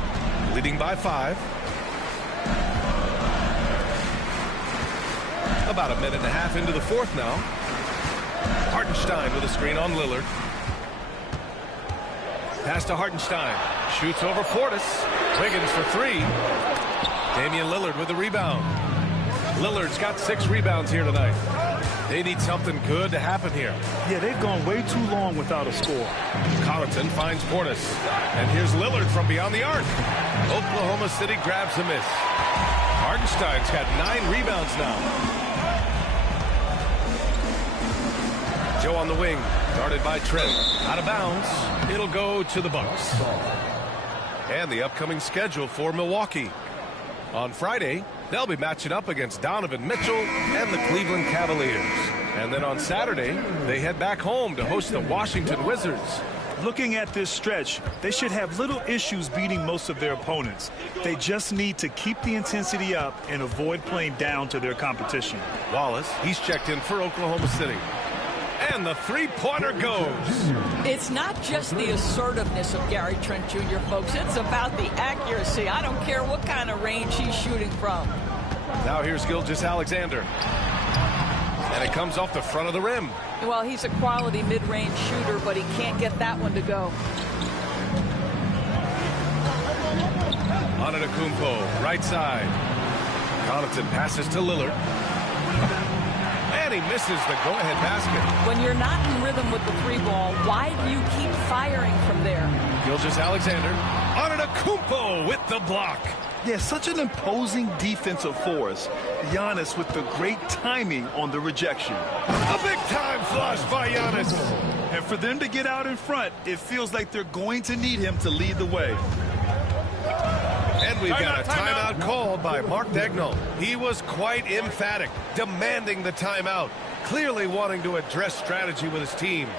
leading by 5. About a minute and a half into the fourth now. Hartenstein with a screen on Lillard. Pass to Hartenstein. Shoots over Portis. Wiggins for 3. Damian Lillard with the rebound. Lillard's got 6 rebounds here tonight. They need something good to happen here. Yeah, they've gone way too long without a score. Connaughton finds Portis. And here's Lillard from beyond the arc. Oklahoma City grabs a miss. Hartenstein's got 9 rebounds now. Joe on the wing, guarded by Trent. Out of bounds. It'll go to the Bucks. And the upcoming schedule for Milwaukee. On Friday, they'll be matching up against Donovan Mitchell and the Cleveland Cavaliers. And then on Saturday, they head back home to host the Washington Wizards. Looking at this stretch, they should have little issues beating most of their opponents. They just need to keep the intensity up and avoid playing down to their competition. Wallace, he's checked in for Oklahoma City. And the three-pointer goes. It's not just the assertiveness of Gary Trent Jr., folks. It's about the accuracy. I don't care what kind of range he's shooting from. Now here's Gilgeous-Alexander. And it comes off the front of the rim. Well, he's a quality mid-range shooter, but he can't get that one to go. Antetokounmpo, right side. Connaughton passes to Lillard. And he misses the go-ahead basket. When you're not in rhythm with the 3-ball, why do you keep firing from there? Gilgeous-Alexander. Antetokounmpo with the block. Yeah, such an imposing defensive force. Giannis with the great timing on the rejection. A big-time flush by Giannis. And for them to get out in front, it feels like they're going to need him to lead the way. And we've got a timeout called by Mark Daigneault. He was quite emphatic, demanding the timeout, clearly wanting to address strategy with his team.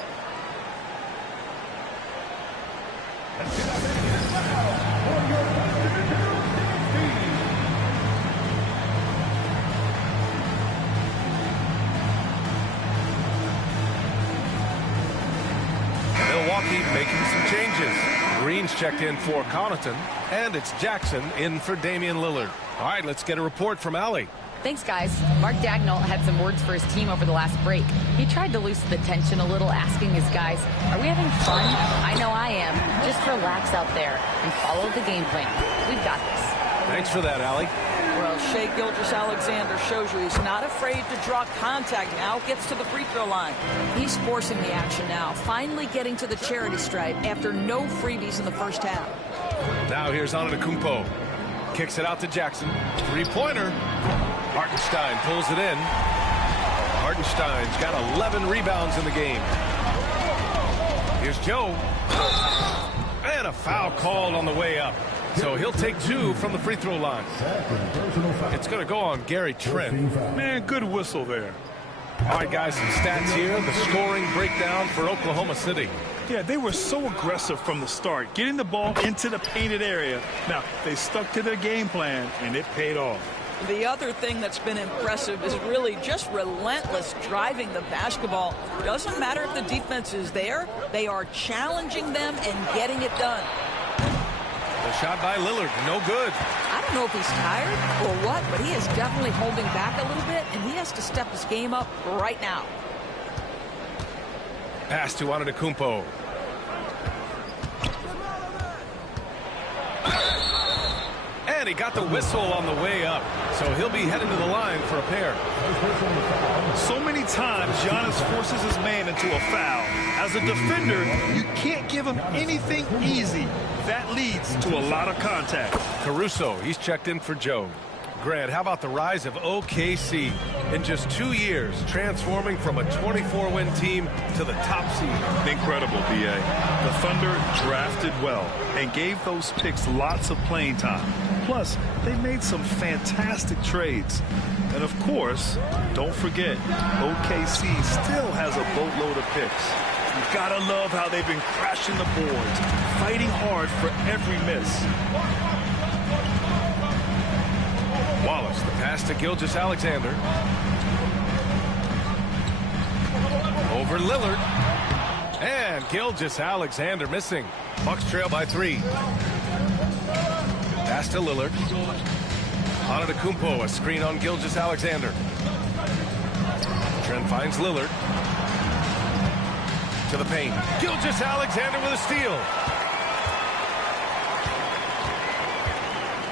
Milwaukee making some changes. Green's checked in for Connaughton, and it's Jackson in for Damian Lillard. All right, let's get a report from Allie. Thanks, guys. Mark Daigneault had some words for his team over the last break. He tried to loosen the tension a little, asking his guys, are we having fun? I know I am. Just relax out there and follow the game plan. We've got this. Thanks for that, Allie. Well, Shai Gilgeous-Alexander shows you he's not afraid to draw contact. Now gets to the free throw line. He's forcing the action now, finally getting to the charity stripe after no freebies in the first half. Now here's Antetokounmpo. Kicks it out to Jackson. Three-pointer. Hartenstein pulls it in. Hartenstein's got 11 rebounds in the game. Here's Joe. And a foul called on the way up. So he'll take 2 from the free throw line. It's going to go on Gary Trent. Man, good whistle there. All right, guys, some stats here. The scoring breakdown for Oklahoma City. Yeah, they were so aggressive from the start, getting the ball into the painted area. Now, they stuck to their game plan, and it paid off. The other thing that's been impressive is really just relentless driving the basketball. Doesn't matter if the defense is there. They are challenging them and getting it done. The shot by Lillard, no good. I don't know if he's tired or what, but he is definitely holding back a little bit, and he has to step his game up right now. Pass to Antetokounmpo. And he got the whistle on the way up, so he'll be heading to the line for a pair. So many times, Giannis forces his man into a foul. As a defender, you can't give him anything easy. That leads to a lot of contact. Caruso, he's checked in for Joe. Grant, how about the rise of OKC in just 2 years, transforming from a 24-win team to the top seed? Incredible, B.A. The Thunder drafted well and gave those picks lots of playing time. Plus, they made some fantastic trades. And of course, don't forget, OKC still has a boatload of picks. You've got to love how they've been crashing the boards, fighting hard for every miss. Wallace, the pass to Gilgeous-Alexander. Over Lillard. And Gilgeous-Alexander missing. Bucks trail by 3. Pass to Lillard. Antetokounmpo, a screen on Gilgeous-Alexander. Trent finds Lillard. To the paint. Gilgeous-Alexander with a steal.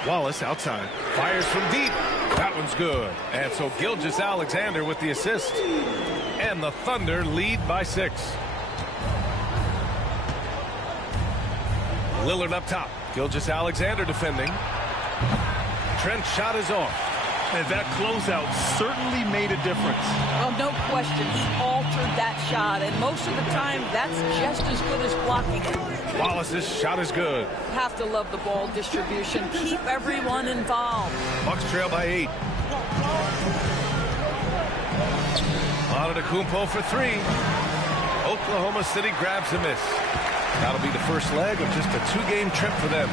Wallace outside. Fires from deep. That one's good. And so Gilgeous-Alexander with the assist. And the Thunder lead by 6. Lillard up top. Gilgeous-Alexander defending. Trent's shot is off. And that closeout certainly made a difference. Well, no question. He altered that shot, and most of the time, that's just as good as blocking it. Wallace's shot is good. Have to love the ball distribution. Keep everyone involved. Bucks trail by 8. Antetokounmpo for 3. Oklahoma City grabs a miss. That'll be the first leg of just a 2-game trip for them.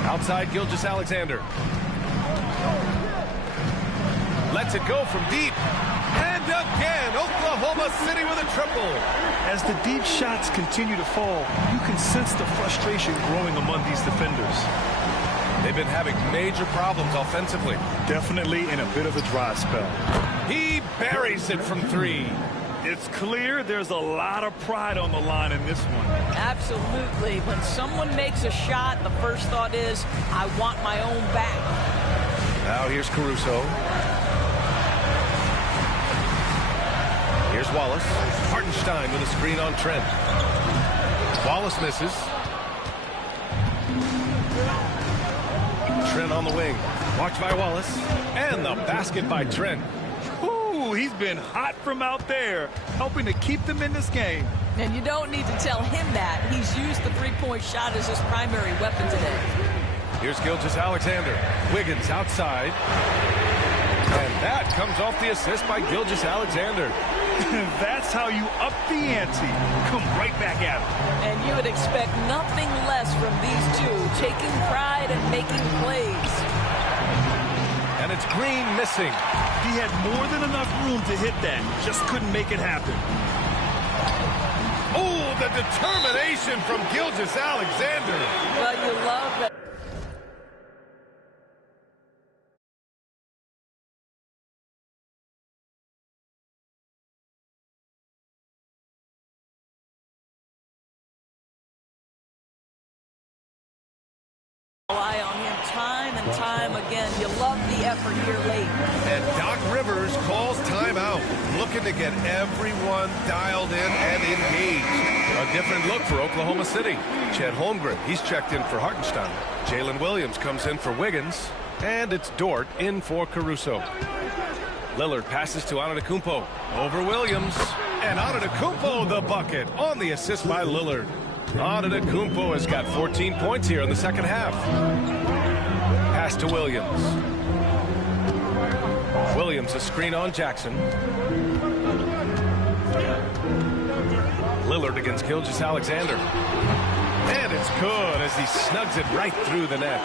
Outside Gilgeous-Alexander. Lets it go from deep. And again, Oklahoma City with a triple. As the deep shots continue to fall, you can sense the frustration growing among these defenders. They've been having major problems offensively. Definitely in a bit of a dry spell. He buries it from 3. It's clear there's a lot of pride on the line in this one. Absolutely. When someone makes a shot, the first thought is, I want my own back. Now here's Caruso. Here's Wallace. Hartenstein with a screen on Trent. Wallace misses. Trent on the wing. Watched by Wallace. And the basket by Trent. He's been hot from out there, helping to keep them in this game. And you don't need to tell him that. He's used the three-point shot as his primary weapon today. Here's Gilgeous-Alexander. Wiggins outside. And that comes off the assist by Gilgeous-Alexander. That's how you up the ante. Come right back at him. And you would expect nothing less from these two, taking pride and making plays. And it's Green missing. He had more than enough room to hit that. Just couldn't make it happen. Oh, the determination from Gilgeous-Alexander. Well, you love that. Rely on him time and time again. You love the effort here late. And Doc Rivers calls timeout, looking to get everyone dialed in and engaged. A different look for Oklahoma City. Chet Holmgren, he's checked in for Hartenstein. Jalen Williams comes in for Wiggins. And it's Dort in for Caruso. Lillard passes to Antetokounmpo. Over Williams. And Antetokounmpo the bucket on the assist by Lillard. Antetokounmpo has got 14 points here in the second half. Pass to Williams. Williams a screen on Jackson. Lillard against Gilgeous-Alexander. And it's good as he snugs it right through the net.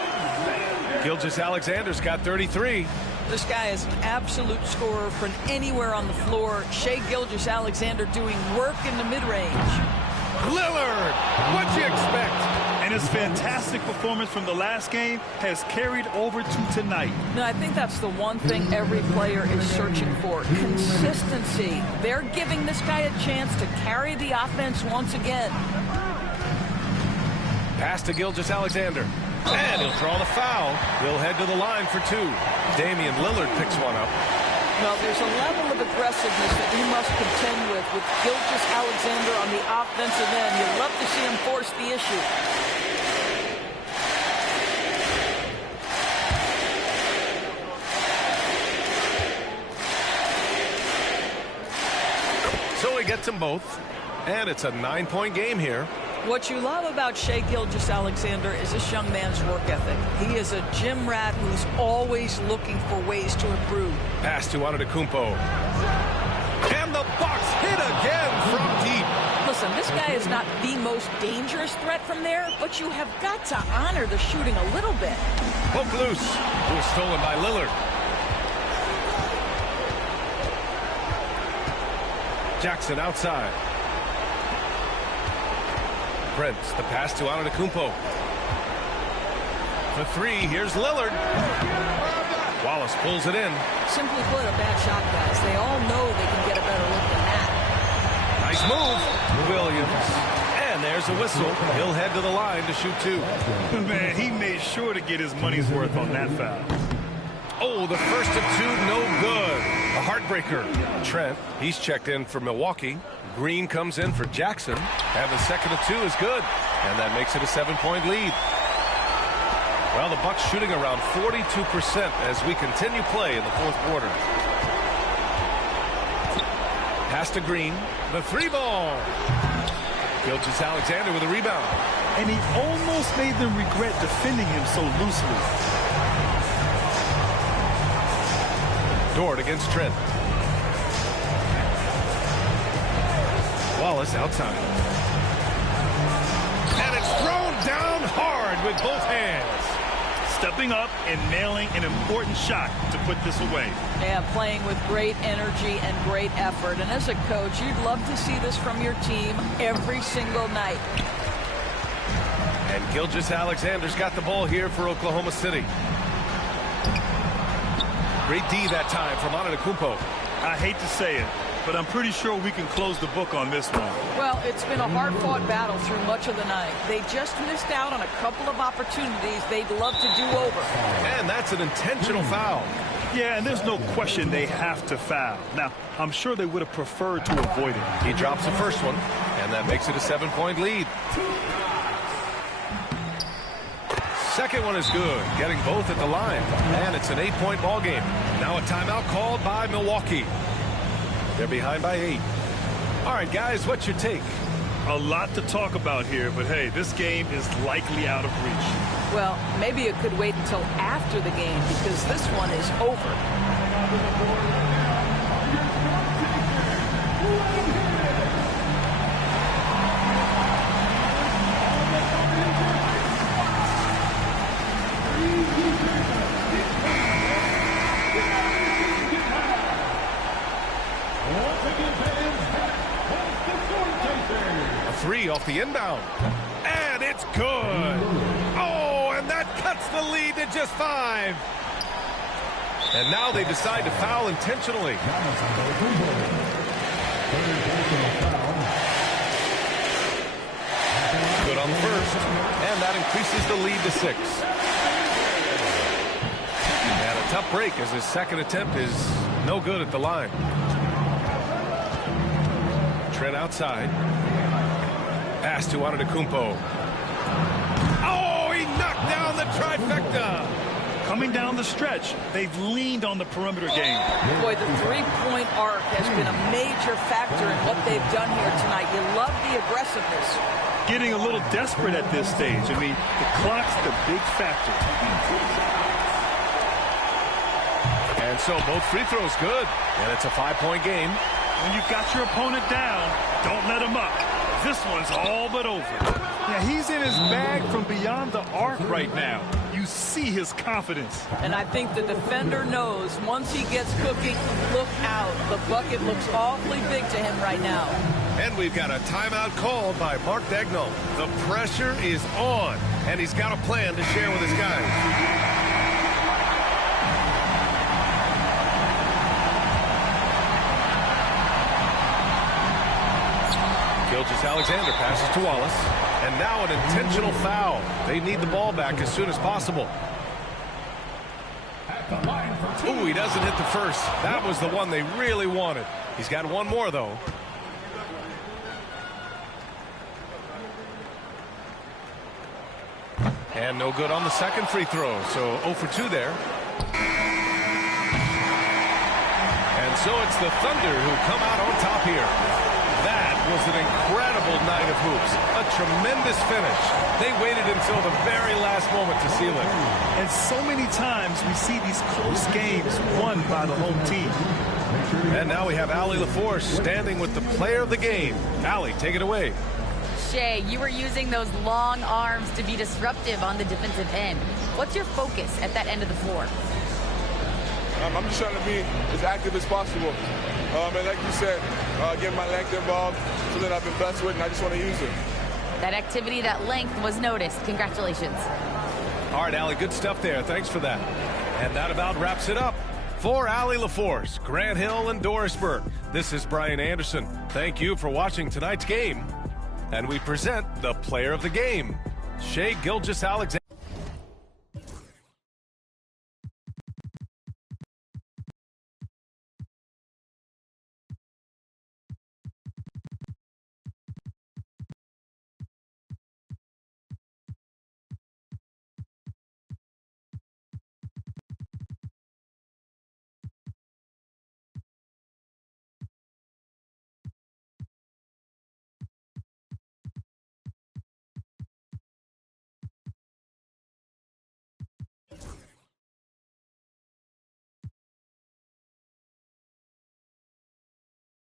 Gilgeous-Alexander's got 33. This guy is an absolute scorer from anywhere on the floor. Shai Gilgeous-Alexander doing work in the mid-range. Lillard, what'd you expect? And his fantastic performance from the last game has carried over to tonight. No, I think that's the one thing every player is searching for. Consistency. They're giving this guy a chance to carry the offense once again. Pass to Gilgeous-Alexander. And he'll draw the foul. He'll head to the line for 2. Damian Lillard picks one up. Well, there's a level of aggressiveness that you must contend with Gilgeous-Alexander on the offensive end. You'd love to see him force the issue. gets them both. And it's a 9-point game here. What you love about Shai Gilgeous-Alexander is this young man's work ethic. He is a gym rat who's always looking for ways to improve. Pass to Antetokounmpo. And the Bucks hit again from deep. Listen, this guy is not the most dangerous threat from there, but you have got to honor the shooting a little bit. Poke loose. It was stolen by Lillard. Jackson outside. Prince, the pass to Antetokounmpo. For three, here's Lillard. Wallace pulls it in. Simply put, a bad shot, guys. They all know they can get a better look than that. Nice move. Williams. And there's a whistle. He'll head to the line to shoot two. Man, he made sure to get his money's worth on that foul. Oh, the first of two, no good. A heartbreaker. Trent, he's checked in for Milwaukee. Green comes in for Jackson. And the second of two is good. And that makes it a 7-point lead. Well, the Bucks shooting around 42% as we continue play in the fourth quarter. Pass to Green. The three ball. Gilgeous-Alexander with a rebound. And he almost made them regret defending him so loosely. Dort against Trent. Wallace outside. And it's thrown down hard with both hands. Stepping up and nailing an important shot to put this away. Yeah, playing with great energy and great effort. And as a coach, you'd love to see this from your team every single night. And Gilgeous-Alexander's got the ball here for Oklahoma City. Great D that time from Antetokounmpo. I hate to say it, but I'm pretty sure we can close the book on this one. Well, it's been a hard-fought battle through much of the night. They just missed out on a couple of opportunities they'd love to do over. And that's an intentional foul. Yeah, and there's no question they have to foul. Now, I'm sure they would have preferred to avoid it. He drops the first one, and that makes it a 7-point lead. Second one is good, getting both at the line. And it's an 8-point ball game. Now a timeout called by Milwaukee. They're behind by 8. All right, guys, what's your take? A lot to talk about here, but hey, this game is likely out of reach. Well, maybe it could wait until after the game because this one is over. Three off the inbound. And it's good. Oh, and that cuts the lead to just 5. And now they decide to foul intentionally. Good on the first. And that increases the lead to 6. And a tough break as his second attempt is no good at the line. Trent outside. Pass to Antetokounmpo. Oh, he knocked down the trifecta. Coming down the stretch, they've leaned on the perimeter game. Boy, the three-point arc has been a major factor in what they've done here tonight. You love the aggressiveness. Getting a little desperate at this stage. I mean, the clock's the big factor. And so both free throws good. And it's a 5-point game. When you've got your opponent down, don't let him up. This one's all but over. Yeah, he's in his bag from beyond the arc right now. You see his confidence. And I think the defender knows once he gets cooking, look out. The bucket looks awfully big to him right now. And we've got a timeout called by Mark Daigneault. The pressure is on, and he's got a plan to share with his guys. Gilgeous-Alexander passes to Wallace. And now an intentional foul. They need the ball back as soon as possible. Ooh, he doesn't hit the first. That was the one they really wanted. He's got one more, though. And no good on the second free throw. So 0 for 2 there. And so it's the Thunder who come out on top here. That an incredible night of hoops. A tremendous finish. They waited until the very last moment to seal it. And so many times we see these close games won by the home team. And now we have Allie LaForce standing with the player of the game. Allie, take it away. Shea, you were using those long arms to be disruptive on the defensive end. What's your focus at that end of the floor? I'm just trying to be as active as possible. And like you said, get my length involved, something I've been blessed with, and I just want to use it. That activity, that length was noticed. Congratulations. All right, Allie, good stuff there. Thanks for that. And that about wraps it up. For Allie LaForce, Grant Hill, and Doris Burke, this is Brian Anderson. Thank you for watching tonight's game. And we present the player of the game, Shai Gilgeous-Alexander.